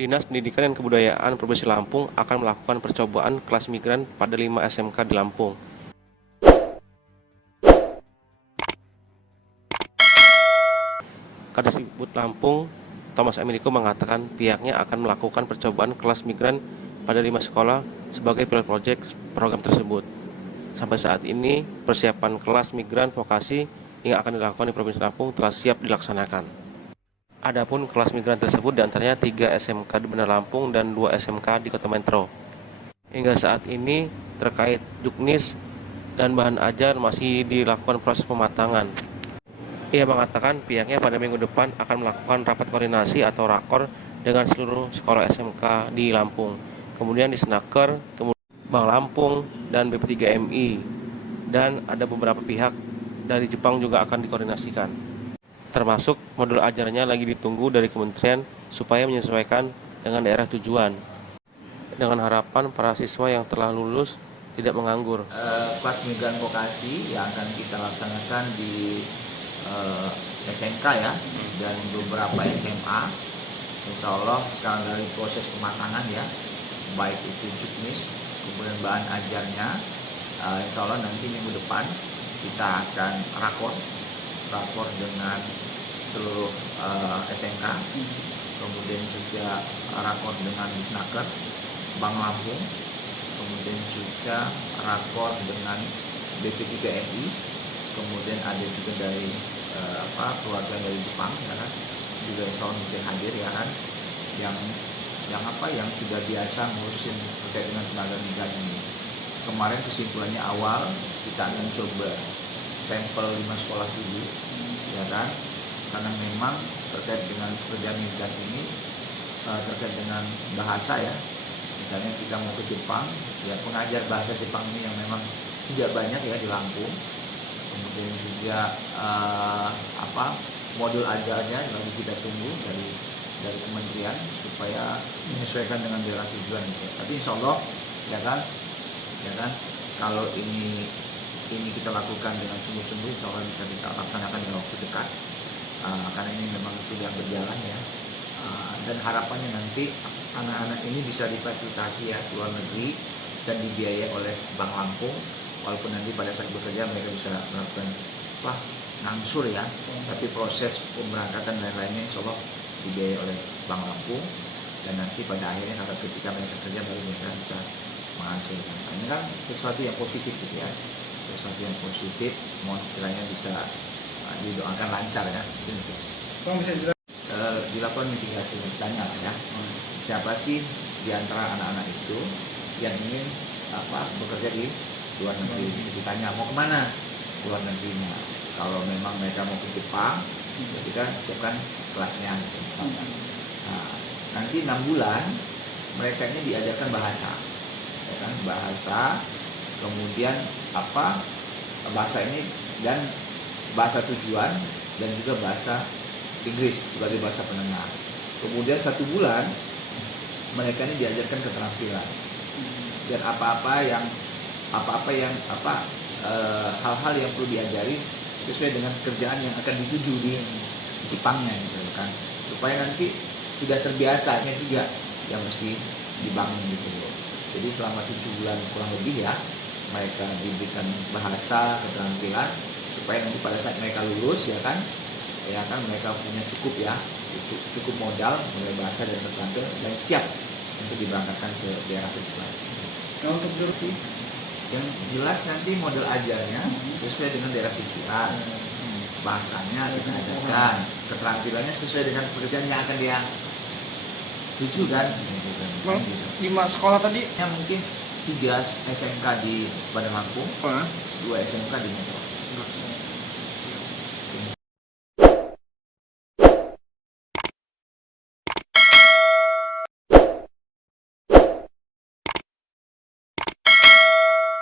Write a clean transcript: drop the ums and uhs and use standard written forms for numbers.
Dinas Pendidikan dan Kebudayaan Provinsi Lampung akan melakukan percobaan kelas migran pada 5 SMK di Lampung. Kadisdikbud Lampung, Thomas Ameriko mengatakan pihaknya akan melakukan percobaan kelas migran pada 5 sekolah sebagai pilot project program tersebut. Sampai saat ini, persiapan kelas migran vokasi yang akan dilakukan di Provinsi Lampung telah siap dilaksanakan. Adapun kelas migran tersebut diantaranya 3 SMK di Bandar Lampung dan 2 SMK di Kota Metro. Hingga saat ini terkait juknis dan bahan ajar masih dilakukan proses pematangan. Ia mengatakan pihaknya pada minggu depan akan melakukan rapat koordinasi atau rakor dengan seluruh sekolah SMK di Lampung, kemudian di Senaker, kemudian Bank Lampung dan BP3MI, dan ada beberapa pihak dari Jepang juga akan dikoordinasikan. Termasuk modul ajarnya lagi ditunggu dari kementerian supaya menyesuaikan dengan daerah tujuan. Dengan harapan para siswa yang telah lulus tidak menganggur. Kelas migran vokasi yang akan kita laksanakan di SMK ya, dan beberapa SMA. Insya Allah sekarang dari proses pematangan ya, baik itu juknis, kemudian bahan ajarnya. Insya Allah nanti minggu depan kita akan rakor dengan seluruh SMK, kemudian juga rakor dengan Disnaker, Bank Lampung, kemudian juga rakor dengan BP3MI, kemudian ada juga dari keluarga dari Jepang ya kan, juga insya Allah mungkin hadir ya kan, yang sudah biasa ngurusin terkait dengan tenaga migran ini. Kemarin kesimpulannya awal kita akan coba sampel 5 sekolah dulu ya kan, karena memang terkait dengan pekerjaan migran ini terkait dengan bahasa ya, misalnya kita mau ke Jepang ya, pengajar bahasa Jepang ini yang memang tidak banyak ya di Lampung, kemudian juga modul ajarnya lagi kita tunggu dari kementerian supaya menyesuaikan dengan daerah tujuan gitu. Tapi insya Allah ya kan kalau ini kita lakukan dengan sungguh-sungguh, insya Allah bisa kita laksanakan dalam waktu dekat, karena ini memang sudah berjalan ya, dan harapannya nanti anak-anak ini bisa difasilitasi ya ke luar negeri dan dibiayai oleh Bank Lampung, walaupun nanti pada saat bekerja mereka bisa melakukan ngangsur ya, tapi proses pemberangkatan dan lainnya insya Allah dibiayai oleh Bank Lampung, dan nanti pada akhirnya kalau ketika mereka kerja baru mereka bisa menghasilkan. Ini kan sesuatu yang positif gitu ya, sesuatu yang positif, mohon kiranya bisa didoakan lancar ya. Dilakukan mitigasi, ditanya ya, siapa sih di antara anak-anak itu yang ingin bekerja di luar negeri, ditanya mau kemana luar negerinya. Kalau memang mereka mau ke Jepang, kita siapkan kelasnya misalnya. Nah, nanti 6 bulan mereka ini diajarkan bahasa ya kan, bahasa, kemudian bahasa ini dan bahasa tujuan, dan juga bahasa Inggris sebagai bahasa penengah. Kemudian 1 bulan mereka ini diajarkan keterampilan dan hal-hal yang perlu diajari sesuai dengan kerjaan yang akan dituju di Jepangnya gitu kan, supaya nanti sudah terbiasanya juga yang mesti dibangun gitu loh. Jadi selama 7 bulan kurang lebih ya, mereka diberikan bahasa, keterampilan, supaya nanti pada saat mereka lulus ya kan mereka punya cukup modal bahasa dan keterampilan, dan siap untuk diberangkatkan ke daerah tujuan. Kalau untuk durasi yang jelas nanti model ajarnya sesuai dengan daerah tujuan, bahasanya kita ajarkan, keterampilannya sesuai dengan pekerjaan yang akan dia tuju kan. 5 sekolah tadi Mungkin 3 SMK di Bandar Lampung, 2 SMK di Metro.